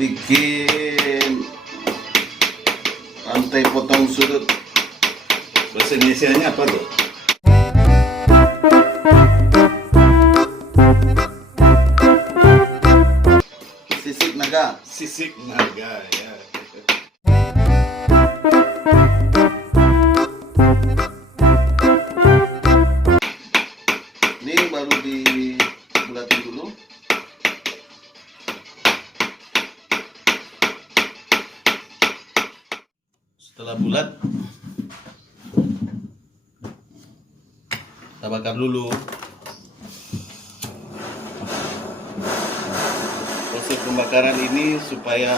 bikin rantai potong sudut. Bahasa Indonesianya apa tuh? Sisik naga. Sisik naga ya. Ini baru dibulatin dulu. Setelah bulat, kita bakar dulu. Proses pembakaran ini supaya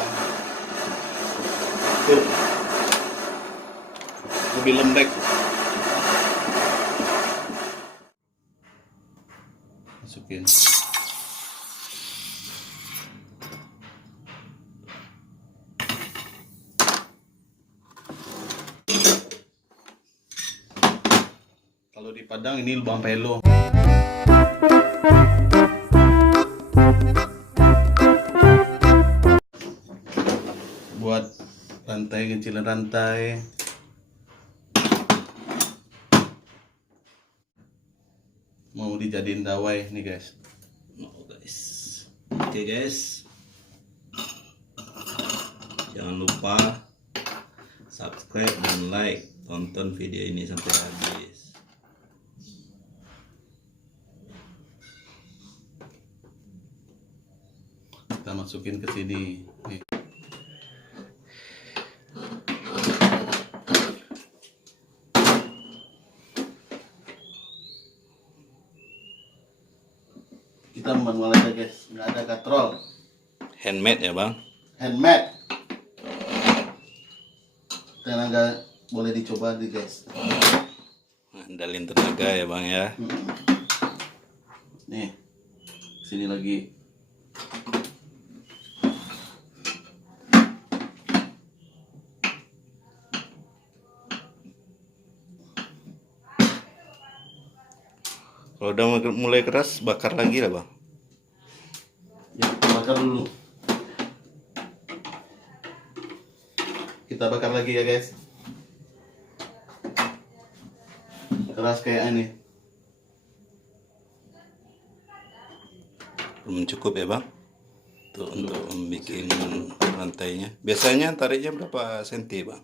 lebih lembek. Masukin. Kalau di Padang ini lubang pelo. Buat rantai, kecilan rantai. Mau dijadiin dawai nih guys. Oke guys. Jangan lupa subscribe dan like. Tonton video ini sampai habis. Kita masukin ke sini. Nih. Kita manual aja guys, nggak ada katrol. Handmade ya bang? Handmade. Tenaga boleh dicoba nih guys. Andalin tenaga ya bang ya. Nih, sini lagi. Kalau udah mulai keras, bakar lagi lah bang. Ya, kita bakar dulu. Kita bakar lagi ya guys. Keras kayak ini. Belum cukup ya bang? Tuh, untuk membuat rantainya. Biasanya tariknya berapa senti bang?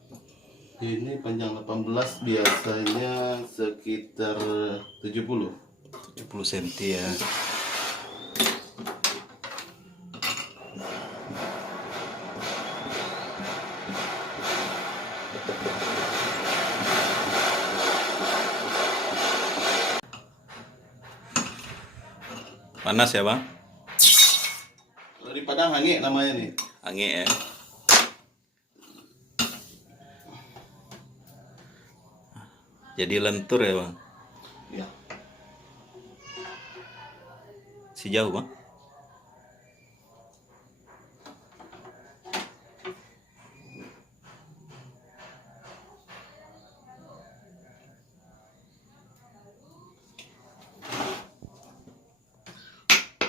Ini panjang 18, biasanya sekitar 70. 70 senti ya. Panas ya bang? Kalau di Padang hangi namanya nih. Hangi ya. Jadi lentur ya bang? Ya. Si jauh bang?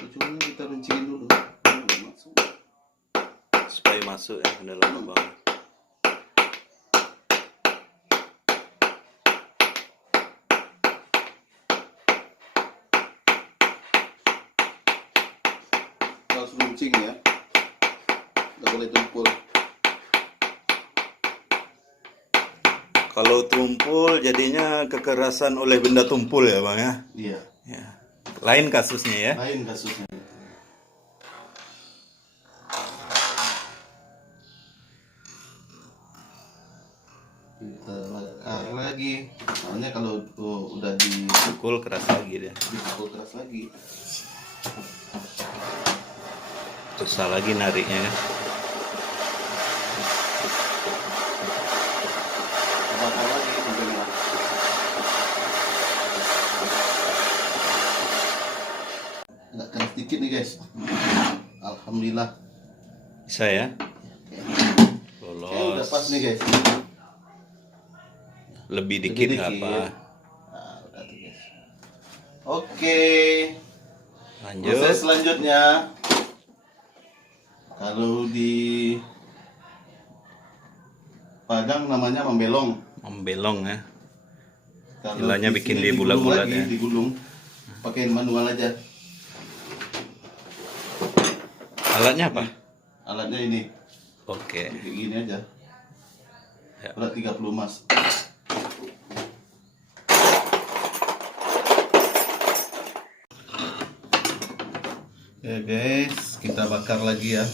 Cuma kita runcingin dulu. Supaya masuk ya ke dalam lubang. Harus runcing ya. Nggak boleh tumpul. Kalau tumpul jadinya kekerasan oleh benda tumpul ya bang ya? Iya. Ya. Lain kasusnya ya? Lain kasusnya. Kita bakar lagi. Soalnya kalau udah Pukul keras lagi deh. dipukul keras lagi. Susah lagi nariknya kan? Bakar lagi tentunya. Agak keras dikit nih guys. Alhamdulillah. Bisa ya? Oke, udah Lolos. pas nih guys. Lebih dikit nggak apa? Nah, udah tuh guys. Oke. Lanjut. Proses selanjutnya Kalau di Padang namanya membelong. Membelong ya. Kalau Istilahnya di bikin sini dia digulung bulat-bulat lagi, ya. digulung. Pakai manual aja. Alatnya apa? Alatnya ini. Oke. Kayak gini aja. Ya. Berat 30 mas. Ya guys, kita bakar lagi ya.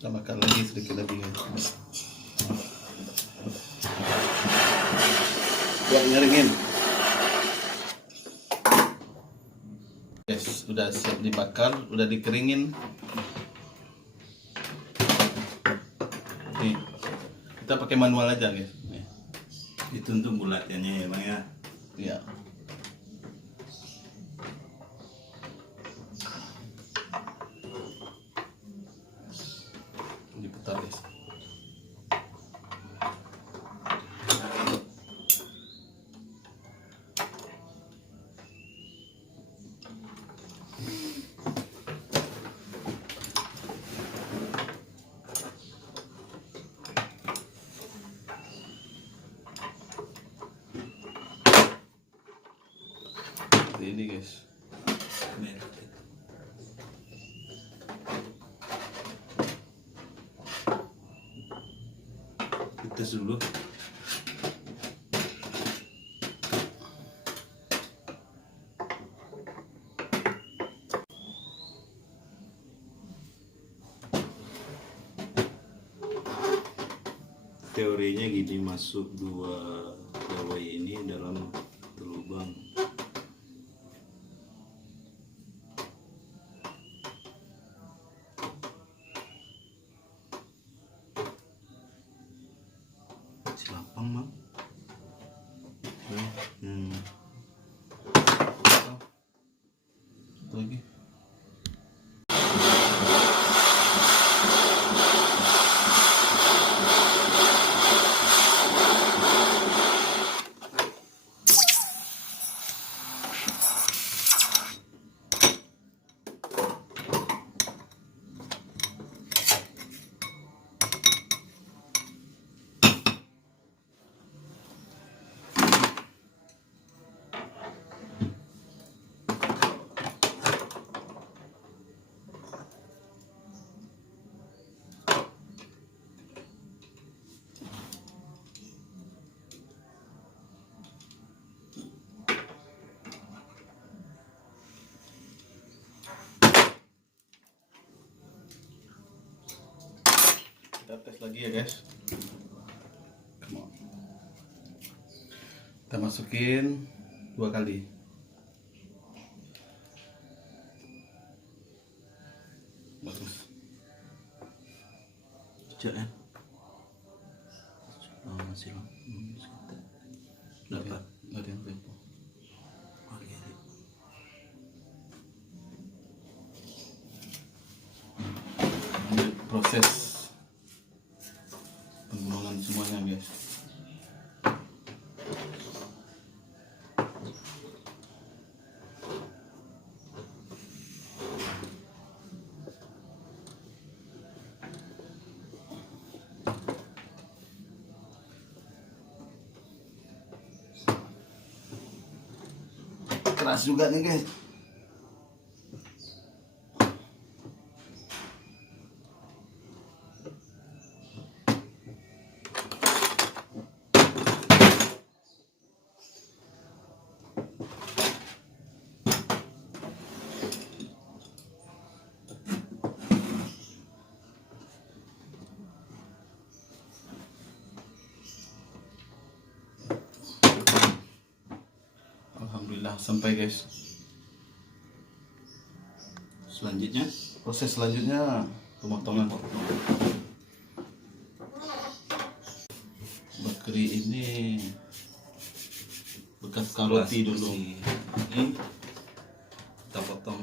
Kita bakar lagi sedikit lagi guys. Buat ngeringin. Guys, sudah siap dibakar, udah dikeringin. Nih, kita pakai manual aja guys. Nih. Itu untuk bulatnya ya bang ya. Ya. Diputar guys. Seperti ini guys. Tes dulu. Teorinya gini, masuk dua gawai ini dalam lubang. Lapang bang. Satu lagi. Kita tes lagi ya guys. Come on. Kita masukin 2 kali. Bagus. Cek ya. Oh, masih lama. Dapat. Nggak ada yang tempo. Oke. Lanjut proses penggulungan semuanya guys. Keras juga nih guys. Udah sampai guys. Selanjutnya Proses selanjutnya pemotongan. Bakri ini bekas karoti dulu. Ini kita potong.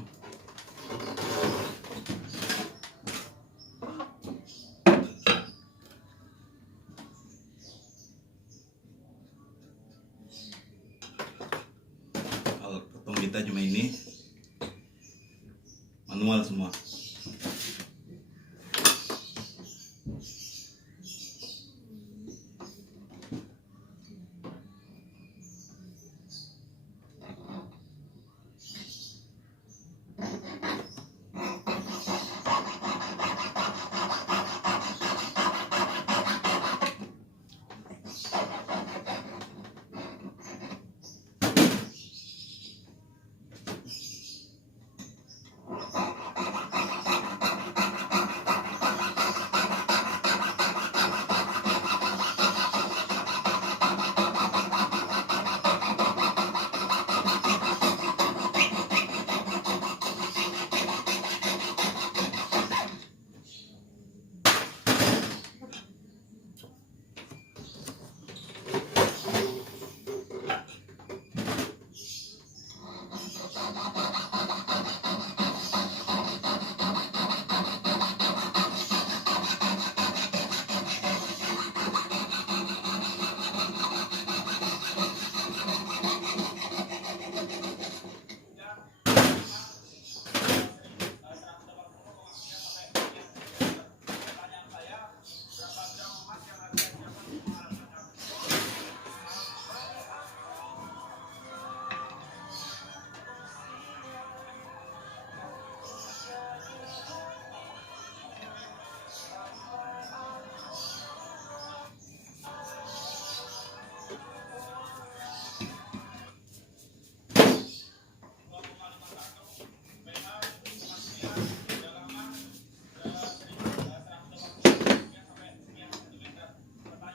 Alat potong kita cuma ini, manual semua.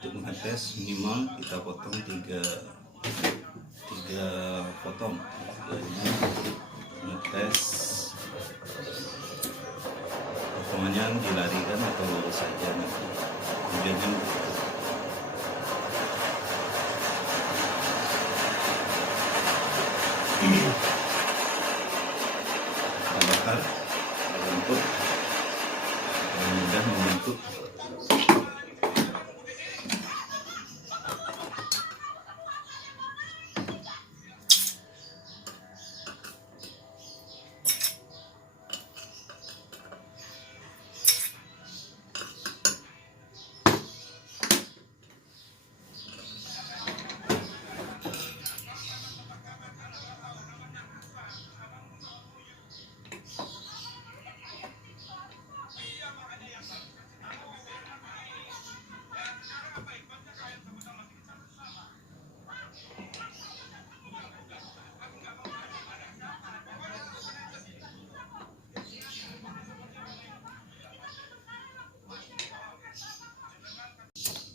Untuk ngetes minimal kita potong tiga potong. Tidaknya ngetes potongannya dilarikan atau lurus saja nanti. Kemudian kita bakar untuk mudah membentuk.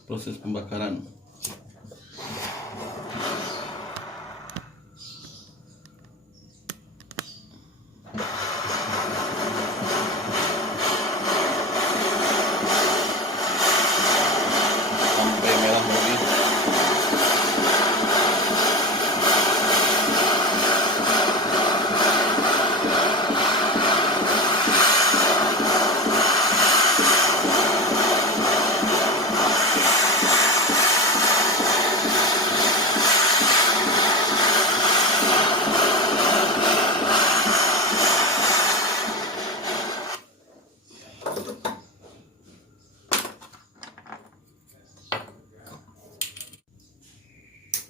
Proses pembakaran. Sampai merah lagi.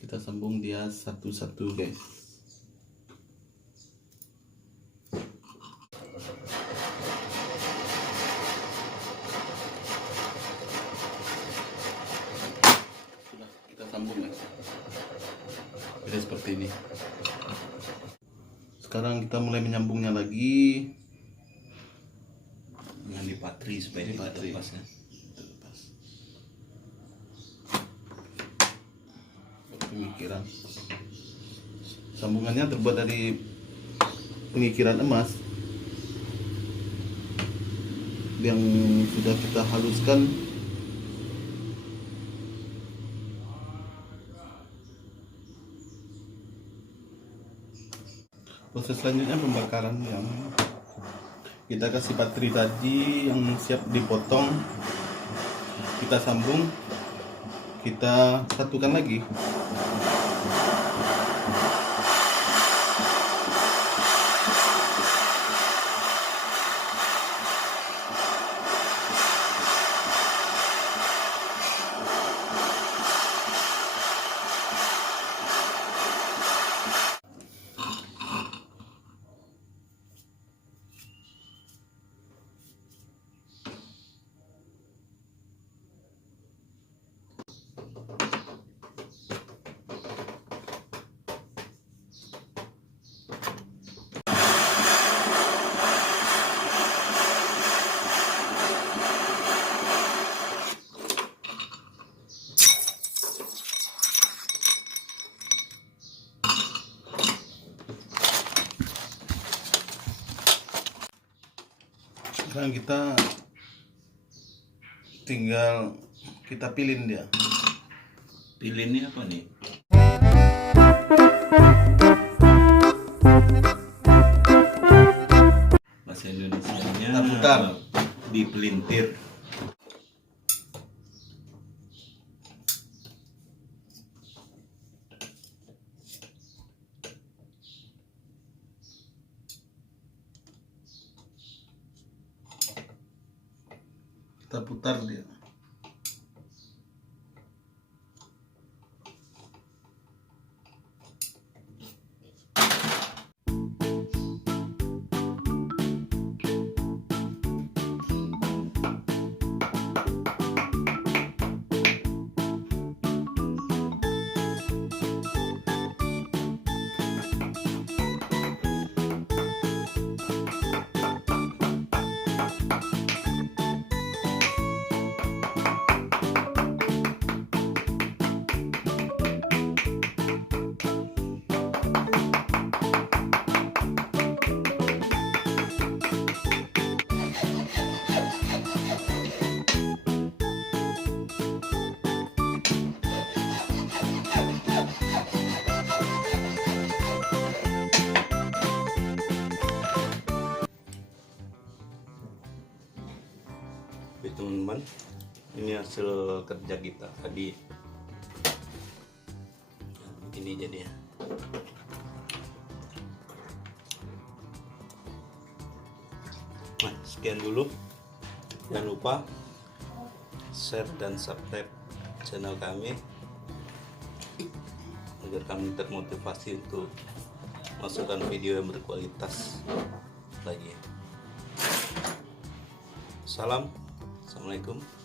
Kita sambung dia satu-satu guys. Sudah kita sambung guys. Jadi seperti ini. Sekarang kita mulai menyambungnya lagi Dengan dipatri supaya tidak Dipatri. lepas ya. Terlepas. Pemikiran Sambungannya terbuat dari pengikiran emas yang sudah kita haluskan. Proses selanjutnya pembakaran, yang kita kasih bateri tadi yang siap dipotong, kita sambung, kita satukan lagi. Sekarang kita tinggal kita pilin dia. Pilihnya apa nih? Bahasa Indonesianya Kita putar. dipelintir. Kita putar dia. Oke teman-teman, ini hasil kerja kita tadi. Ini jadinya. Nah, sekian dulu. Jangan lupa share dan subscribe channel kami agar kami termotivasi untuk masukkan video yang berkualitas lagi. Salam. Assalamualaikum.